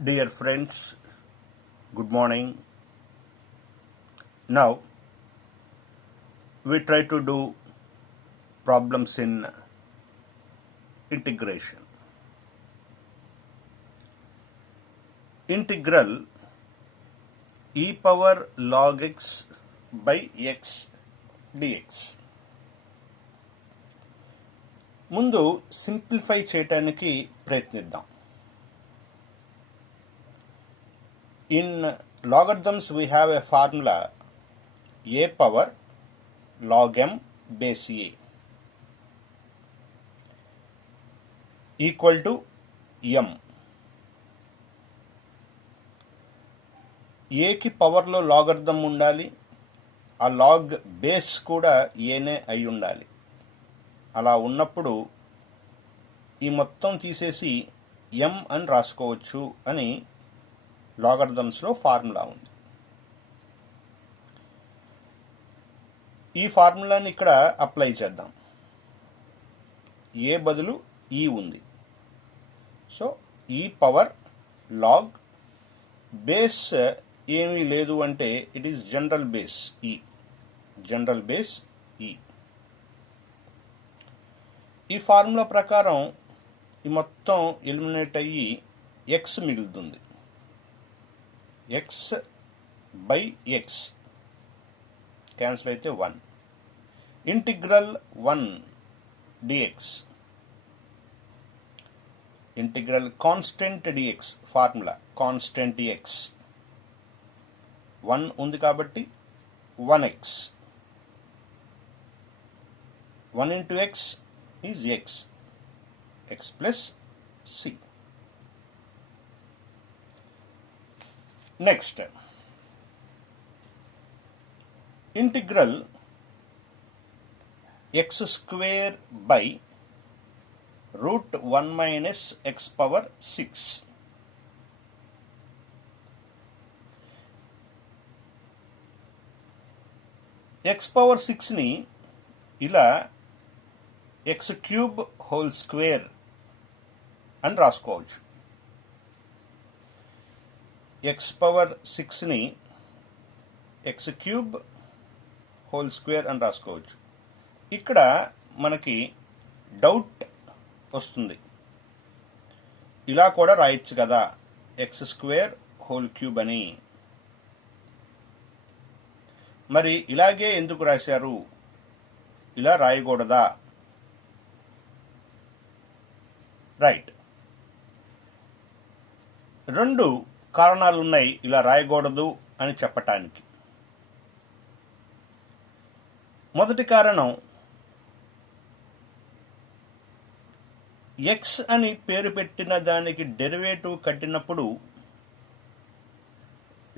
Dear friends, good morning. Now we try to do problems in integration. Integral e power log x by x dx. ముందు simplify చేయడానికి ప్రయత్నిద్దాం. In logarithms we have a formula a power log m base a equal to m. ఏకి పవర్లో logarithm ఉండాలి, ఆ log base కూడా ఏనే అయి ఉండాలి. అలా ఉన్నప్పుడు ఈ మొత్తం తీసేసి m అని రాసుకోవచ్చు అని లాగర్థమ్స్లో ఫార్ములా ఉంది. ఈ ఫార్ములాని ఇక్కడ అప్లై చేద్దాం. ఏ బదులు ఈ ఉంది. సో ఈ పవర్ లాగ్ బేస్ ఏమీ లేదు అంటే ఇట్ ఈస్ జనరల్ బేస్ ఈ. జనరల్ బేస్ ఈ. ఈ ఫార్ములా ప్రకారం ఈ మొత్తం ఎలిమినేట్ అయ్యి ఎక్స్ మిగులుతుంది. ఎక్స్ బై ఎక్స్ క్యాన్సిల్ అయితే 1. Integral 1 dx. Integral constant dx formula constant dx 1 ఉంది కాబట్టి 1x. 1 into x is x. x plus c. Next, integral x square by root 1 minus x power 6. x power 6ని ఇలా x cube whole square అని రాసుకోవచ్చు. x power 6ని x cube whole square అని రాసుకోవచ్చు. ఇక్కడ మనకి డౌట్ వస్తుంది, ఇలా కూడా రాయొచ్చు కదా x స్క్వేర్ హోల్ క్యూబ్ అని. మరి ఇలాగే ఎందుకు రాశారు, ఇలా రాయకూడదా? రైట్, 2 కారణాలు ఉన్నాయి ఇలా రాయకూడదు అని చెప్పటానికి. మొదటి కారణం, ఎక్స్ అని పేరు పెట్టిన దానికి డెరివేటివ్ కట్టినప్పుడు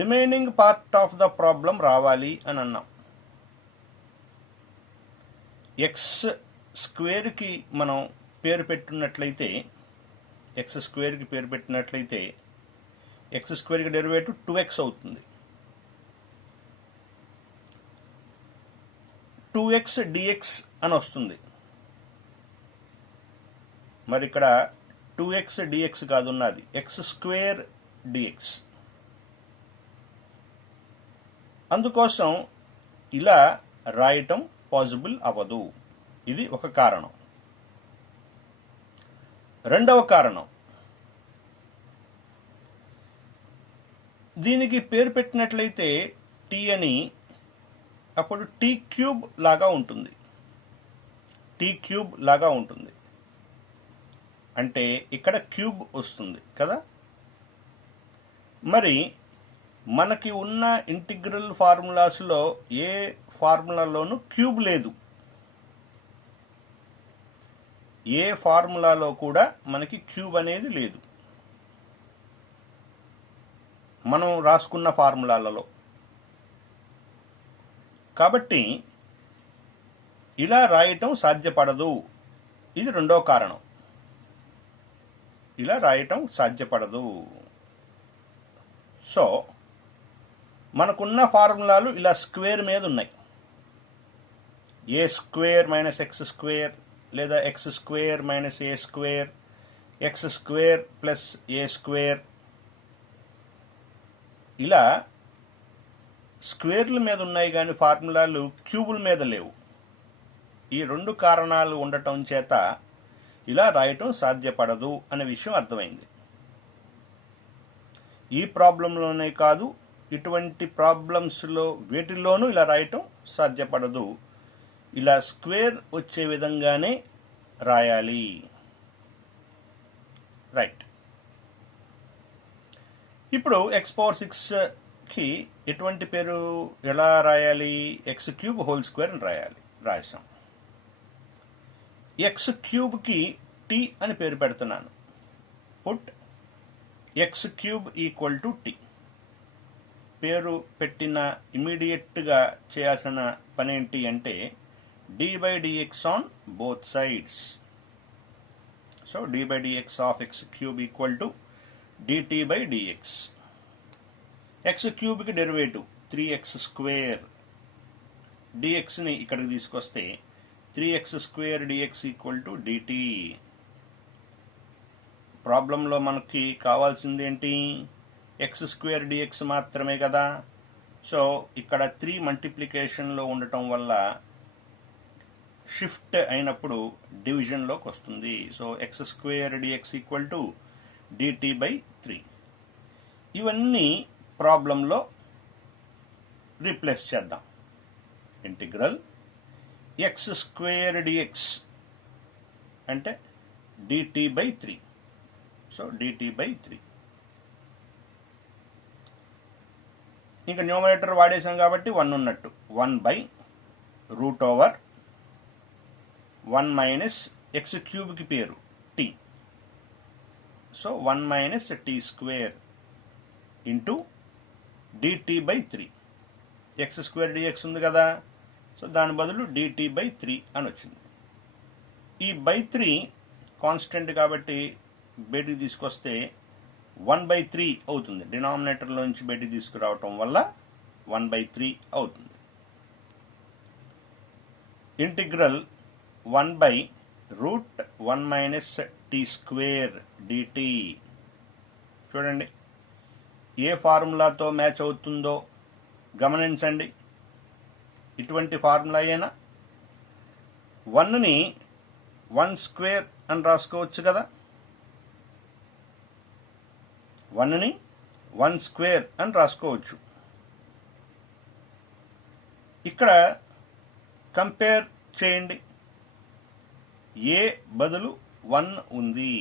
remaining part of the problem రావాలి అని అన్నాం. ఎక్స్ స్క్వేర్కి మనం పేరు పెట్టినట్లయితే, ఎక్స్ స్క్వేర్కి పేరు పెట్టినట్లయితే ఎక్స్ స్క్వేర్కి డెరివేటివ్ 2x అవుతుంది. 2x dx అని వస్తుంది. మరి ఇక్కడ 2x dx కాదు ఉన్నది, ఎక్స్ స్క్వేర్ dx. అందుకోసం ఇలా రాయటం పాసిబుల్ అవ్వదు. ఇది ఒక కారణం. రెండవ కారణం, దీనికి పేరు పెట్టినట్లయితే టీ అని, అప్పుడు టీ క్యూబ్ లాగా ఉంటుంది. టీ క్యూబ్ లాగా ఉంటుంది అంటే ఇక్కడ క్యూబ్ వస్తుంది కదా. మరి మనకి ఉన్న ఇంటిగ్రల్ ఫార్ములాస్లో ఏ ఫార్ములాలోనూ క్యూబ్ లేదు. ఏ ఫార్ములాలో కూడా మనకి క్యూబ్ అనేది లేదు మనం రాసుకున్న ఫార్ములాలలో. కాబట్టి ఇలా రాయటం సాధ్యపడదు. ఇది రెండో కారణం, ఇలా రాయటం సాధ్యపడదు. సో మనకున్న ఫార్ములాలు ఇలా స్క్వేర్ మీద ఉన్నాయి. ఏ స్క్వేర్ మైనస్ ఎక్స్ స్క్వేర్, లేదా x² - a² x² + a² ఇలా స్క్వేర్ల మీద ఉన్నాయి కానీ ఫార్ములాలు క్యూబుల మీద లేవు. ఈ రెండు కారణాలు ఉండటం చేత ఇలా రాయటం సాధ్యపడదు అనే విషయం అర్థమైంది. ఈ ప్రాబ్లంలోనే కాదు, ఇటువంటి ప్రాబ్లమ్స్లో వేటిల్లోనూ ఇలా రాయటం సాధ్యపడదు. ఇలా స్క్వేర్ వచ్చే విధంగానే రాయాలి. రైట్. ఇప్పుడు x⁴కి ఎటువంటి పేరు ఎలా రాయాలి? x³ అని రాసాం. x³ t అని పేరు పెడుతున్నాను. Put x³ = t. పేరు పెట్టిన ఇమీడియట్గా చేయాల్సిన పని ఏంటి అంటే d/dx on both sides. So d/dx of x³ = dt/dx. x³ derivative 3x². dxని ఇక్కడికి తీసుకొస్తే 3x² dx = dt. ప్రాబ్లంలో మనకి కావాల్సింది ఏంటి? x² dx మాత్రమే కదా. సో ఇక్కడ 3 మల్టిప్లికేషన్లో ఉండటం వల్ల షిఫ్ట్ అయినప్పుడు డివిజన్లోకి వస్తుంది. So x² dx = dt/3. ఇవన్నీ ప్రాబ్లంలో రీప్లేస్ చేద్దాం. ఇంటిగ్రల్ x² dx అంటే dt/3. So dt/3. ఇంకా న్యూమరేటర్ వాడేసాం కాబట్టి 1 ఉన్నట్టు. 1/√1 - x³ పేరు t. So 1 - t² into dt/3. x² dx ఉంది కదా, సో దాని బదులు dt/3 అని వచ్చింది. ఈ /3 కాన్స్టెంట్ కాబట్టి బయటికి తీసుకొస్తే 1/3 అవుతుంది. డినామినేటర్లోంచి బయటికి తీసుకురావటం వల్ల 1/3 అవుతుంది. Integral 1/√1 - t² dt. చూడండి ఏ ఫార్ములాతో మ్యాచ్ అవుతుందో గమనించండి. ఇటువంటి ఫార్ములా అయినా 1ని 1² అని రాసుకోవచ్చు కదా. 1ని 1² అని రాసుకోవచ్చు. ఇక్కడ కంపేర్ చేయండి. ఏ బదులు 1 ఉంది,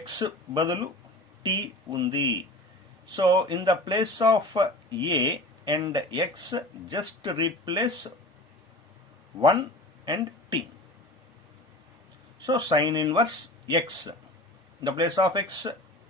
x బదులు t ఉంది. So in the place of a and x, just replace 1 and t. So sin inverse x. In the place of x,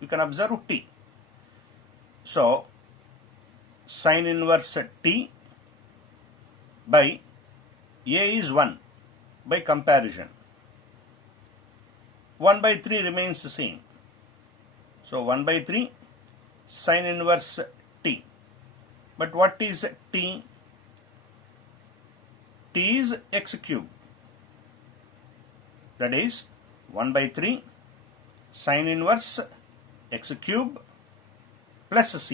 you can observe t. So sin inverse t by a is 1 by comparison. 1/3 remains the same. So 1/3 sin inverse t. But what is t? T is x³. That is 1/3 sin inverse x³ plus c.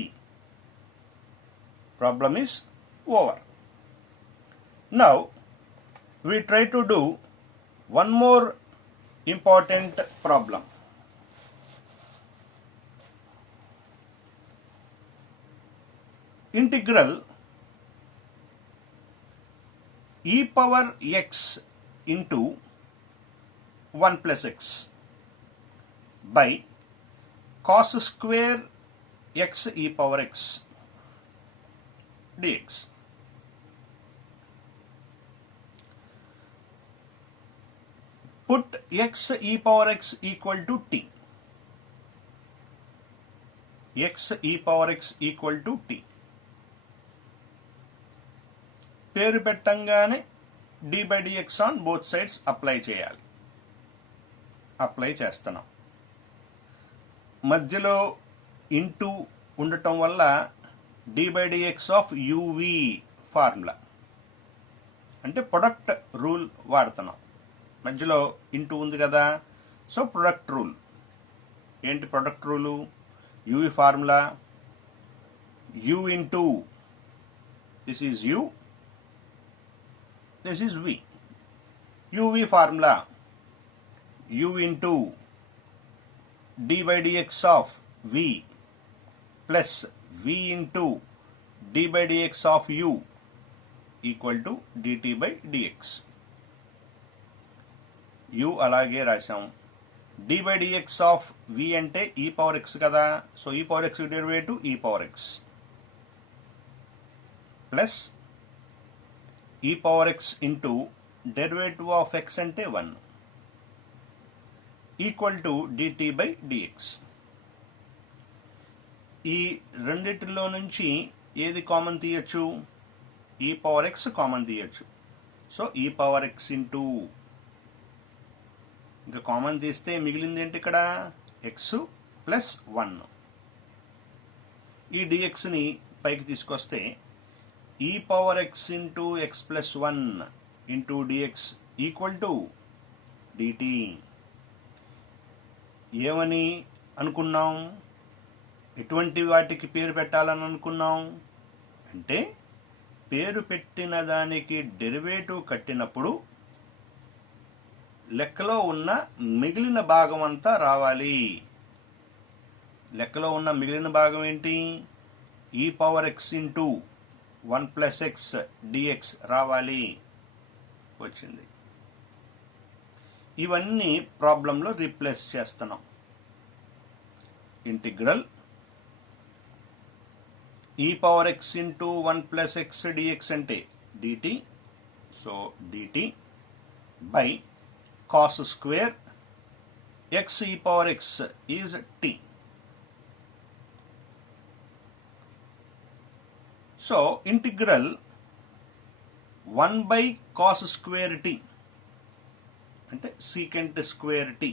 Problem is over. Now we try to do one more important problem. Integral e⁻x into 1 plus x by cos² x e⁻x dx. Put x e⁻x equal to t. x e⁻x equal to t. పేరు పెట్టంగానే d/dx on both sides apply చేయాలి. Apply చేస్తున్నాం. మధ్యలో into ఉండటం వల్ల d/dx of uv formula అంటే product rule వాడుతున్నాం. మధ్యలో ఇంటూ ఉంది కదా, సో ప్రొడక్ట్ రూల్. ఏంటి product rule? uv formula u into, this is u, this is v. uv formula, u into d by dx of v plus v into d by dx of u equal to dt by dx. u అలాగే రాసాం. d by dx of v అంటే e power x కదా, so e power x derivative e power x plus e power x into derivative of x అంటే 1 equal to dt by dx. ఈ రెండిటిలో నుంచి ఏది common తీయచ్చు? e పవర్ x కామన్ తీయచ్చు. So e power x into, ఇంకా common తీస్తే మిగిలింది ఏంటి ఇక్కడ? x plus 1. ఈ dxని పైకి తీసుకొస్తే e power x into x plus 1 into dx equal to dt. ఏమని అనుకున్నాం? ఎటువంటి వాటికి పేరు పెట్టాలని అనుకున్నాం అంటే, పేరు పెట్టిన దానికి డెరివేటివ్ కట్టినప్పుడు లెక్కలో ఉన్న మిగిలిన భాగం అంతా రావాలి. లెక్కలో ఉన్న మిగిలిన భాగం ఏంటి? e power x into 1 plus X dx రావాలి. వచ్చింది. ఇవన్నీ ప్రాబ్లంలో రీప్లేస్ చేస్తున్నాం. Integral e power x into 1 plus X dx అంటే dt, so dt by cos square x e power x is t. So integral 1 by cos square t అంటే secant square t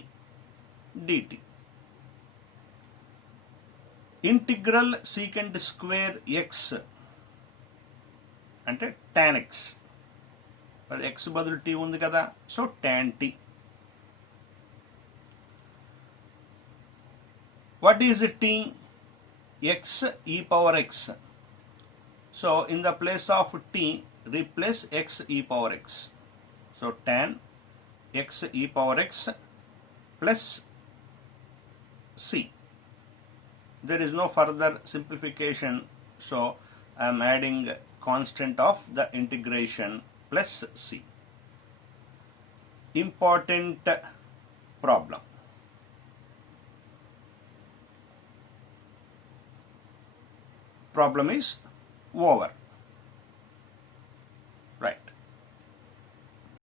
dt. Integral secant square x అంటే tan x. మరి x బదులు t ఉంది కదా, so tan t. What is t? x e power x. So in the place of t, replace x e power x. So tan x e power x plus c. There is no further simplification, so I am adding constant of the integration plus c. Important problem. Problem is over.